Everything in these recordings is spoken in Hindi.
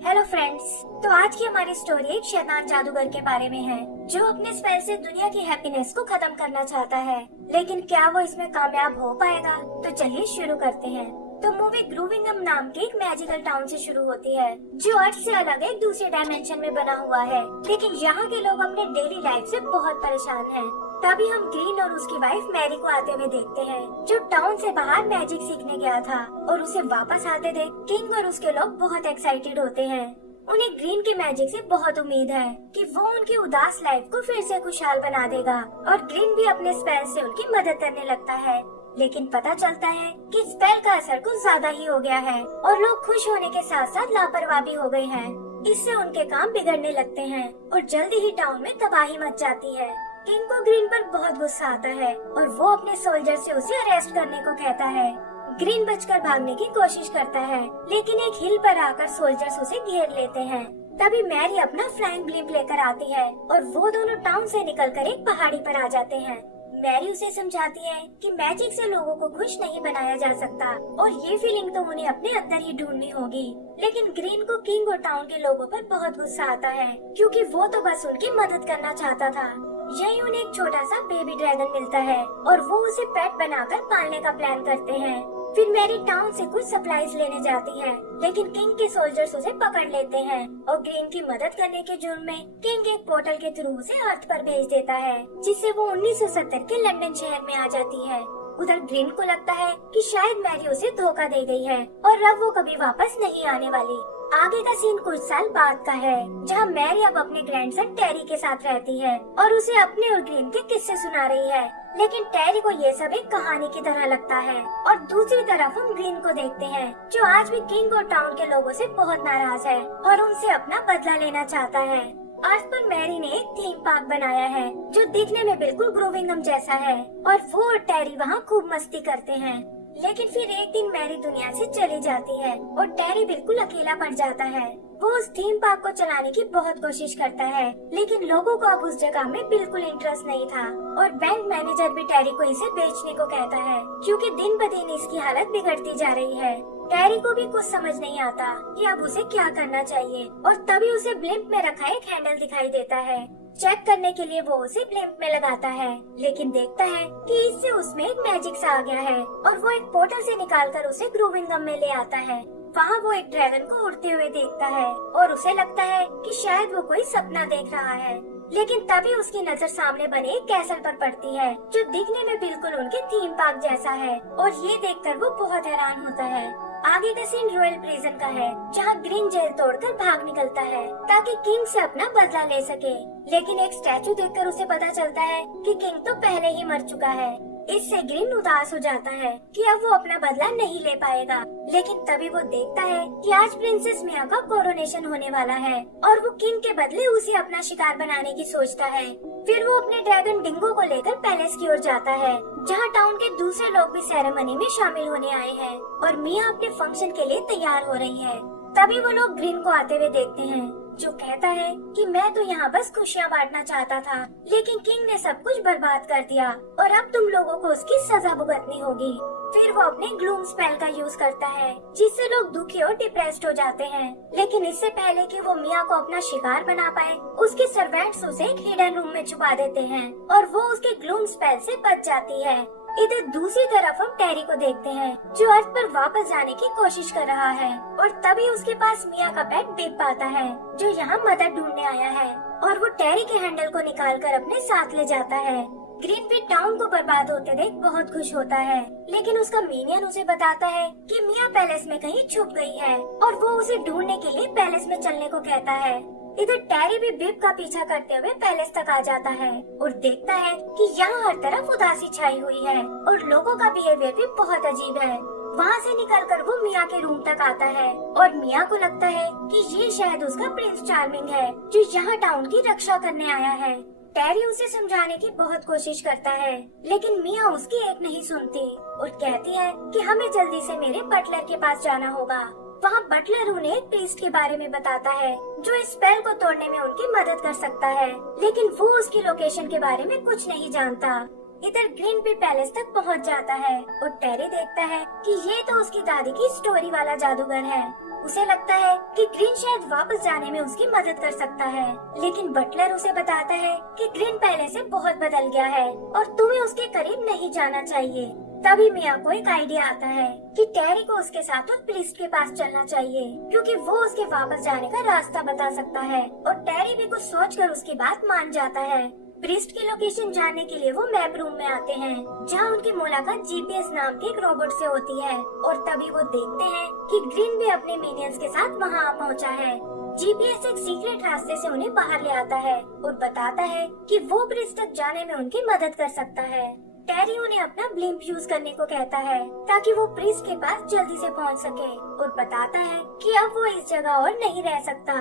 Hello friends. तो आज की हमारी स्टोरी एक शैतान जादूगर के बारे में है जो अपने स्पेल से दुनिया की हैप्पीनेस को खत्म करना चाहता है। लेकिन क्या वो इसमें कामयाब हो पाएगा? तो चलिए शुरू करते हैं। तो मूवी ग्रूविंगम नाम के एक मैजिकल टाउन से शुरू होती है जो अर्थ से अलग एक दूसरे डायमेंशन में बना हुआ है। लेकिन यहाँ के लोग अपने डेली लाइफ से बहुत परेशान हैं। तभी हम ग्रीन और उसकी वाइफ मैरी को आते हुए देखते हैं जो टाउन से बाहर मैजिक सीखने गया था और उसे वापस आते देख किंग और उसके लोग बहुत एक्साइटेड होते हैं। उन्हें ग्रीन की मैजिक से बहुत उम्मीद है कि वो उनकी उदास लाइफ को फिर से खुशहाल बना देगा और ग्रीन भी अपने स्पेल से उनकी मदद करने लगता है। लेकिन पता चलता है कि स्पेल का असर कुछ ज्यादा ही हो गया है और लोग खुश होने के साथ साथ लापरवाह भी हो गए हैं। इससे उनके काम बिगड़ने लगते हैं और जल्दी ही टाउन में तबाही मच जाती है। किंग को ग्रीन पर बहुत गुस्सा आता है और वो अपने सोल्जर से उसे अरेस्ट करने को कहता है। ग्रीन बचकर भागने की कोशिश करता है लेकिन एक हिल पर आकर सोल्जर्स उसे घेर लेते हैं। तभी मैरी अपना फ्लाइंग ब्लिम्प लेकर आती है और वो दोनों टाउन से निकलकर एक पहाड़ी पर आ जाते हैं। मैरी उसे समझाती है कि मैजिक से लोगों को खुश नहीं बनाया जा सकता और ये फीलिंग तो उन्हें अपने अंदर ही ढूंढनी होगी। लेकिन ग्रीन को किंग और टाउन के लोगों पर बहुत गुस्सा आता है क्योंकि वो तो बस उनकी मदद करना चाहता था। यही उन्हें एक छोटा सा बेबी ड्रैगन मिलता है और वो उसे पेट बनाकर पालने का प्लान करते हैं। फिर मैरी टाउन से कुछ सप्लाईज लेने जाती है लेकिन किंग के सोल्जर्स उसे पकड़ लेते हैं और ग्रीन की मदद करने के जुर्म में किंग एक पोर्टल के थ्रू उसे अर्थ पर भेज देता है जिससे वो 1970 के लंदन शहर में आ जाती है। उधर ग्रीन को लगता है कि शायद मैरी उसे धोखा दे गई है और अब वो कभी वापस नहीं आने वाली। आगे का सीन कुछ साल बाद का है जहाँ मैरी अब अपने ग्रैंडसन टेरी के साथ रहती है और उसे अपने और ग्रीन के किस्से सुना रही है। लेकिन टेरी को ये सब एक कहानी की तरह लगता है और दूसरी तरफ हम ग्रीन को देखते हैं जो आज भी किंग और टाउन के लोगों से बहुत नाराज है और उनसे अपना बदला लेना चाहता है। अर्थ पर मैरी ने एक थीम पार्क बनाया है जो दिखने में बिल्कुल ग्रूविंगम जैसा है और वो और टेरी वहाँ खूब मस्ती करते हैं। लेकिन फिर एक दिन मैरी दुनिया से चली जाती है और टेरी बिल्कुल अकेला पड़ जाता है। वो उस थीम पार्क को चलाने की बहुत कोशिश करता है लेकिन लोगों को अब उस जगह में बिल्कुल इंटरेस्ट नहीं था और बैंक मैनेजर भी टेरी को इसे बेचने को कहता है क्योंकि दिन ब दिन इसकी हालत बिगड़ती जा रही है। टेरी को भी कुछ समझ नहीं आता कि अब उसे क्या करना चाहिए और तभी उसे ब्लिम्प में रखा एक हैंडल दिखाई देता है। चेक करने के लिए वो उसे ब्लिम्प में लगाता है लेकिन देखता है कि इससे उसमें एक मैजिक सा आ गया है और वो एक पोर्टल से निकालकर उसे ग्रूविंगम में ले आता है। वहाँ वो एक ड्रैगन को उड़ते हुए देखता है और उसे लगता है कि शायद वो कोई सपना देख रहा है। लेकिन तभी उसकी नजर सामने बने एक कैसल पर पड़ती है जो दिखने में बिल्कुल उनके थीम पार्क जैसा है और ये देखकर वो बहुत हैरान होता है। आगे का सीन रॉयल प्रिजन का है जहाँ ग्रीन जेल तोड़कर भाग निकलता है ताकि किंग से अपना बदला ले सके। लेकिन एक स्टैचू देखकर उसे पता चलता है कि किंग तो पहले ही मर चुका है। इससे ग्रीन उदास हो जाता है कि अब वो अपना बदला नहीं ले पाएगा। लेकिन तभी वो देखता है कि आज प्रिंसेस मिया का कोरोनेशन होने वाला है और वो किंग के बदले उसे अपना शिकार बनाने की सोचता है। फिर वो अपने ड्रैगन डिंगो को लेकर पैलेस की ओर जाता है जहाँ टाउन के दूसरे लोग भी सेरेमनी में शामिल होने आए हैं और मिया अपने फंक्शन के लिए तैयार हो रही है। तभी वो लोग ग्रीन को आते हुए देखते हैं जो कहता है कि मैं तो यहाँ बस खुशियाँ बांटना चाहता था लेकिन किंग ने सब कुछ बर्बाद कर दिया और अब तुम लोगों को उसकी सजा भुगतनी होगी। फिर वो अपने ग्लूम स्पेल का यूज करता है जिससे लोग दुखी और डिप्रेस्ड हो जाते हैं। लेकिन इससे पहले कि वो मिया को अपना शिकार बना पाए उसके सर्वेंट्स उसे एक हिडन रूम में छुपा देते हैं और वो उसके ग्लूम स्पेल से बच जाती है। इधर दूसरी तरफ हम टेरी को देखते हैं जो अर्थ पर वापस जाने की कोशिश कर रहा है और तभी उसके पास मिया का पेट बिप आता है जो यहाँ मदद ढूंढने आया है और वो टेरी के हैंडल को निकालकर अपने साथ ले जाता है। ग्रीन भी टाउन को बर्बाद होते देख बहुत खुश होता है लेकिन उसका मिनियन उसे बताता है कि मिया पैलेस में कहीं छुप गई है और वो उसे ढूंढने के लिए पैलेस में चलने को कहता है। इधर टेरी भी बिप का पीछा करते हुए पैलेस तक आ जाता है और देखता है कि यहाँ हर तरफ उदासी छाई हुई है और लोगों का बिहेवियर भी बहुत अजीब है। वहाँ से निकलकर वो मिया के रूम तक आता है और मिया को लगता है कि ये शायद उसका प्रिंस चार्मिंग है जो यहाँ टाउन की रक्षा करने आया है। टेरी उसे समझाने की बहुत कोशिश करता है लेकिन मिया उसकी एक नहीं सुनती और कहती है कि हमें जल्दी से मेरे बटलर के पास जाना होगा। वहाँ बटलर उन्हें एक प्रीस्ट के बारे में बताता है जो इस स्पेल को तोड़ने में उनकी मदद कर सकता है लेकिन वो उसकी लोकेशन के बारे में कुछ नहीं जानता। इधर ग्रीन भी पैलेस तक पहुंच जाता है और टेरी देखता है कि ये तो उसकी दादी की स्टोरी वाला जादूगर है। उसे लगता है कि ग्रीन शायद वापस जाने में उसकी मदद कर सकता है, लेकिन बटलर उसे बताता है कि ग्रीन पहले से बहुत बदल गया है और तुम्हें उसके करीब नहीं जाना चाहिए। तभी मिया को एक आइडिया आता है कि टेरी को उसके साथ उस प्रीस्ट के पास चलना चाहिए, क्योंकि वो उसके वापस जाने का रास्ता बता सकता है। और टेरी भी कुछ सोचकर उसकी बात मान जाता है। प्रीस्ट की लोकेशन जानने के लिए वो मैप रूम में आते हैं, जहाँ उनकी मुलाकात जीपीएस नाम के एक रोबोट से होती है। और तभी वो देखते हैं कि ग्रीन भी अपने मिनियंस के साथ वहाँ आ पहुँचा है। जीपीएस एक सीक्रेट रास्ते से उन्हें बाहर ले आता है और बताता है कि वो प्रीस्ट तक जाने में उनकी मदद कर सकता है। टेरी उन्हें अपना ब्लिम्प यूज करने को कहता है ताकि वो प्रीस्ट के पास जल्दी से पहुंच सके और बताता है कि अब वो इस जगह और नहीं रह सकता।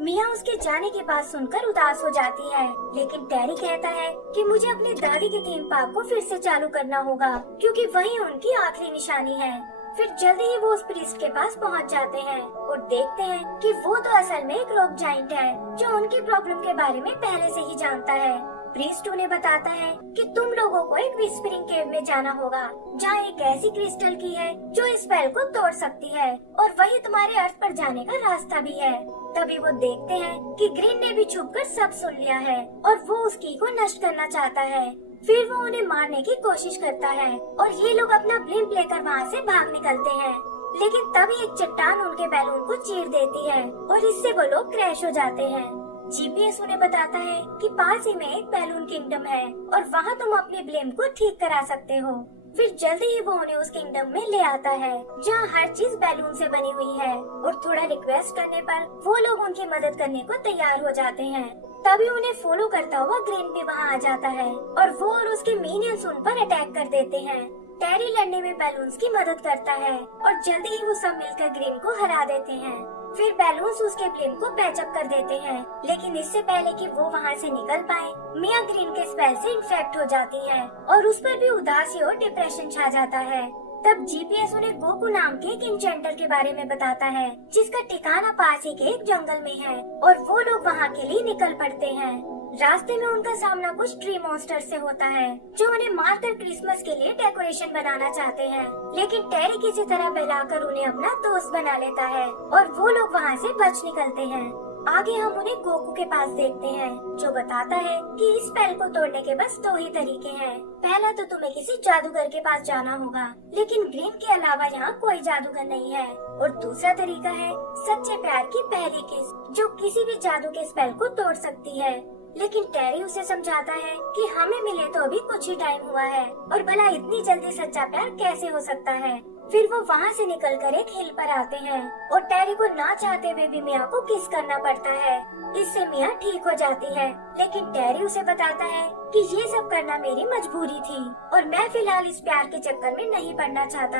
मिया उसके जाने की बात सुनकर उदास हो जाती है, लेकिन टेरी कहता है कि मुझे अपनी दादी के थीम पार्क को फिर से चालू करना होगा, क्योंकि वही उनकी आखिरी निशानी है। फिर जल्दी ही वो उस प्रीस्ट के पास पहुंच जाते हैं और देखते हैं कि वो तो असल में एक रॉक जाइंट है जो उनकी प्रॉब्लम के बारे में पहले से ही जानता है। प्रीस्ट उन्हें बताता है कि तुम लोगों को एक विस्परिंग केव में जाना होगा, जहाँ एक ऐसी क्रिस्टल की है जो इस स्पेल को तोड़ सकती है और वही तुम्हारे अर्थ पर जाने का रास्ता भी है। तभी वो देखते हैं कि ग्रीन ने भी छुपकर सब सुन लिया है और वो उस की को नष्ट करना चाहता है। फिर वो उन्हें मारने की कोशिश करता है और ये लोग अपना ब्लिम्प लेकर वहाँ से भाग निकलते हैं, लेकिन तभी एक चट्टान उनके बैलून को चीर देती है और इससे वो लोग क्रैश हो जाते हैं। जीपीएस उन्हें बताता है कि पास ही में एक बैलून किंगडम है और वहाँ तुम अपने ब्लिम्प को ठीक करा सकते हो। फिर जल्दी ही वो उन्हें उस किंगडम में ले आता है, जहाँ हर चीज बैलून से बनी हुई है और थोड़ा रिक्वेस्ट करने पर वो लोग उनकी मदद करने को तैयार हो जाते हैं। तभी उन्हें फॉलो करता हुआ ग्रीन भी वहाँ आ जाता है और वो और उसके मिनियंस उन पर अटैक कर देते हैं। टेरी लड़ने में बैलून्स की मदद करता है और जल्दी ही वो सब मिलकर ग्रीन को हरा देते हैं। फिर बैलून्स उसके ब्लिम्प को पैचअप कर देते हैं, लेकिन इससे पहले कि वो वहाँ से निकल पाए, मिया ग्रीन के स्पेल से इन्फेक्ट हो जाती है और उस पर भी उदासी और डिप्रेशन छा जाता है। तब जीपीएस उन्हें गोकू नाम के एक इंचेंटर के बारे में बताता है, जिसका ठिकाना पास ही के एक जंगल में है और वो लोग वहाँ के लिए निकल पड़ते हैं। रास्ते में उनका सामना कुछ ट्री मॉन्स्टर से होता है, जो उन्हें मारकर क्रिसमस के लिए डेकोरेशन बनाना चाहते हैं, लेकिन टेरी किसी तरह बहलाकर उन्हें अपना दोस्त बना लेता है और वो लोग वहाँ से बच निकलते हैं। आगे हम उन्हें गोकू के पास देखते हैं, जो बताता है कि इस स्पेल को तोड़ने के बस दो ही तरीके हैं। पहला तो तुम्हें किसी जादूगर के पास जाना होगा, लेकिन ग्रीन के अलावा यहाँ कोई जादूगर नहीं है। और दूसरा तरीका है सच्चे प्यार की पहली किस, जो किसी भी जादू के स्पेल को तोड़ सकती है। लेकिन टेरी उसे समझाता है कि हमें मिले तो अभी कुछ ही टाइम हुआ है और भला इतनी जल्दी सच्चा प्यार कैसे हो सकता है। फिर वो वहाँ से निकलकर एक हिल पर आते हैं और टेरी को ना चाहते हुए भी मिया को किस करना पड़ता है। इससे मिया ठीक हो जाती है, लेकिन टेरी उसे बताता है कि ये सब करना मेरी मजबूरी थी और मैं फिलहाल इस प्यार के चक्कर में नहीं पड़ना चाहता।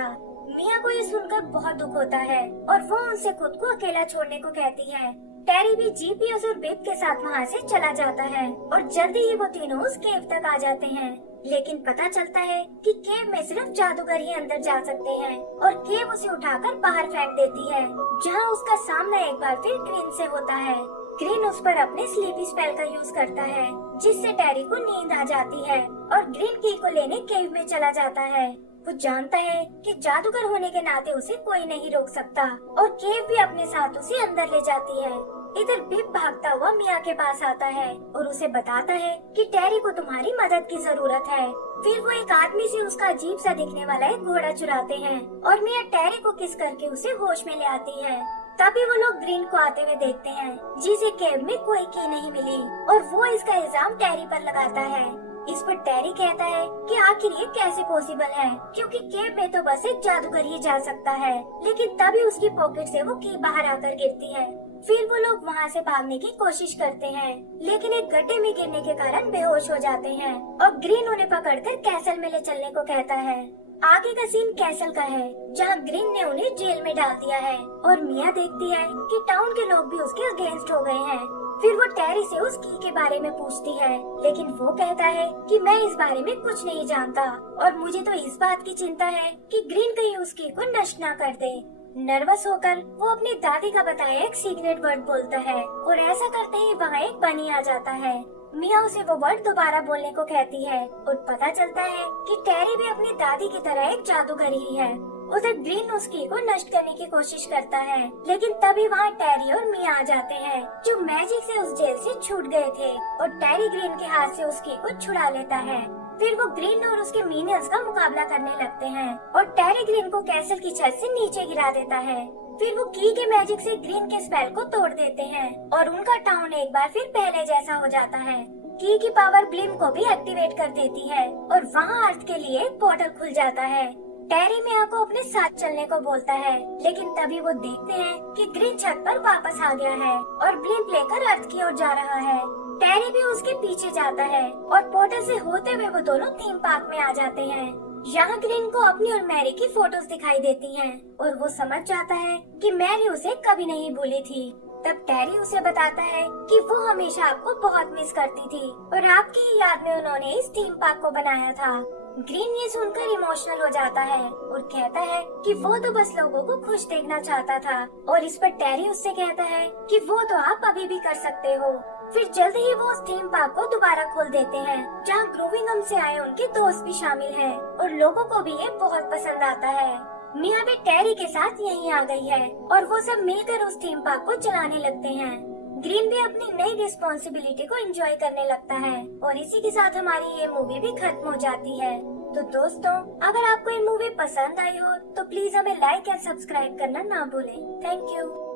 मिया को ये सुनकर बहुत दुख होता है और वो उनसे खुद को अकेला छोड़ने को कहती है। टेरी भी जीपीएस और बिप के साथ वहाँ से चला जाता है और जल्दी ही वो तीनों उस केव तक आ जाते हैं। लेकिन पता चलता है कि केव में सिर्फ जादूगर ही अंदर जा सकते हैं और केव उसे उठाकर बाहर फेंक देती है, जहाँ उसका सामना एक बार फिर ग्रीन से होता है। ग्रीन उस पर अपने स्लीपी स्पेल का यूज करता है, जिससे टेरी को नींद आ जाती है और ग्रीन की को लेने केव में चला जाता है। वो जानता है कि जादूगर होने के नाते उसे कोई नहीं रोक सकता और केव भी अपने साथ उसे अंदर ले जाती है। इधर बिप भागता हुआ मिया के पास आता है और उसे बताता है कि टेरी को तुम्हारी मदद की जरूरत है। फिर वो एक आदमी से उसका अजीब सा दिखने वाला एक घोड़ा चुराते हैं और मिया टेरी को किस करके उसे होश में ले आती है। तभी वो लोग ग्रीन को आते हुए देखते हैं, जिसे केव में कोई की नहीं मिली और वो इसका इल्जाम टेरी पर लगाता है। इस पर टेरी कहता है कि आखिर ये कैसे पॉसिबल है, क्योंकि केव में तो बस एक जादूगर ही जा सकता है। लेकिन तभी उसकी पॉकेट से वो की बाहर आकर गिरती है। फिर वो लोग वहाँ से भागने की कोशिश करते हैं, लेकिन एक गड्ढे में गिरने के कारण बेहोश हो जाते हैं और ग्रीन उन्हें पकड़कर कैसल में ले चलने को कहता है। आगे का सीन कैसल का है, जहाँ ग्रीन ने उन्हें जेल में डाल दिया है और मिया देखती है कि टाउन के लोग भी उसके अगेंस्ट हो गए हैं। फिर वो टेरी से उस की के बारे में पूछती है, लेकिन वो कहता है कि मैं इस बारे में कुछ नहीं जानता और मुझे तो इस बात की चिंता है कि ग्रीन कहीं उस की को नष्ट ना कर दे। नर्वस होकर वो अपनी दादी का बताया एक सीक्रेट वर्ड बोलता है और ऐसा करते ही वहाँ एक बनी आ जाता है। मिया उसे वो वर्ड दोबारा बोलने को कहती है और पता चलता है कि टेरी भी अपनी दादी की तरह एक जादूगर ही है उधर ग्रीन उस की को नष्ट करने की कोशिश करता है, लेकिन तभी वहाँ टेरी और मिया आ जाते हैं जो मैजिक से उस जेल से छूट गए थे और टेरी ग्रीन के हाथ से उस की को छुड़ा लेता है। फिर वो ग्रीन और उसके मिनियंस का मुकाबला करने लगते हैं और टेरी ग्रीन को कैसल की छत से नीचे गिरा देता है। फिर वो की के मैजिक से ग्रीन के स्पेल को तोड़ देते हैं और उनका टाउन एक बार फिर पहले जैसा हो जाता है। की पावर ब्लिम को भी एक्टिवेट कर देती है और वहाँ अर्थ के लिए एक पोर्टल खुल जाता है। टेरी मिया को अपने साथ चलने को बोलता है, लेकिन तभी वो देखते हैं कि ग्रीन छत पर वापस आ गया है और ब्लिम लेकर अर्थ की ओर जा रहा है। टेरी भी उसके पीछे जाता है और पोर्टल से होते हुए वो दोनों थीम पार्क में आ जाते हैं। यहाँ ग्रीन को अपनी और मैरी की फोटोज दिखाई देती हैं और वो समझ जाता है कि मैरी उसे कभी नहीं भूली थी। तब टेरी उसे बताता है कि वो हमेशा आपको बहुत मिस करती थी और आपकी ही याद में उन्होंने इस थीम पार्क को बनाया था। ग्रीन ये सुनकर इमोशनल हो जाता है और कहता है कि वो तो बस लोगों को खुश देखना चाहता था और इस पर टेरी उससे कहता है कि वो तो आप अभी भी कर सकते हो। फिर जल्द ही वो उस थीम पार्क को दोबारा खोल देते हैं जहाँ ग्रोविंगम से आए उनके दोस्त भी शामिल हैं और लोगों को भी ये बहुत पसंद आता है। मिया भी टेरी के साथ यहीं आ गई है और वो सब मिलकर उस थीम पार्क को चलाने लगते हैं। ग्रीन भी अपनी नई रिस्पॉन्सिबिलिटी को एंजॉय करने लगता है और इसी के साथ हमारी ये मूवी भी खत्म हो जाती है। तो दोस्तों, अगर आपको ये मूवी पसंद आई हो तो प्लीज हमें लाइक एंड सब्सक्राइब करना ना भूलें। Thank you.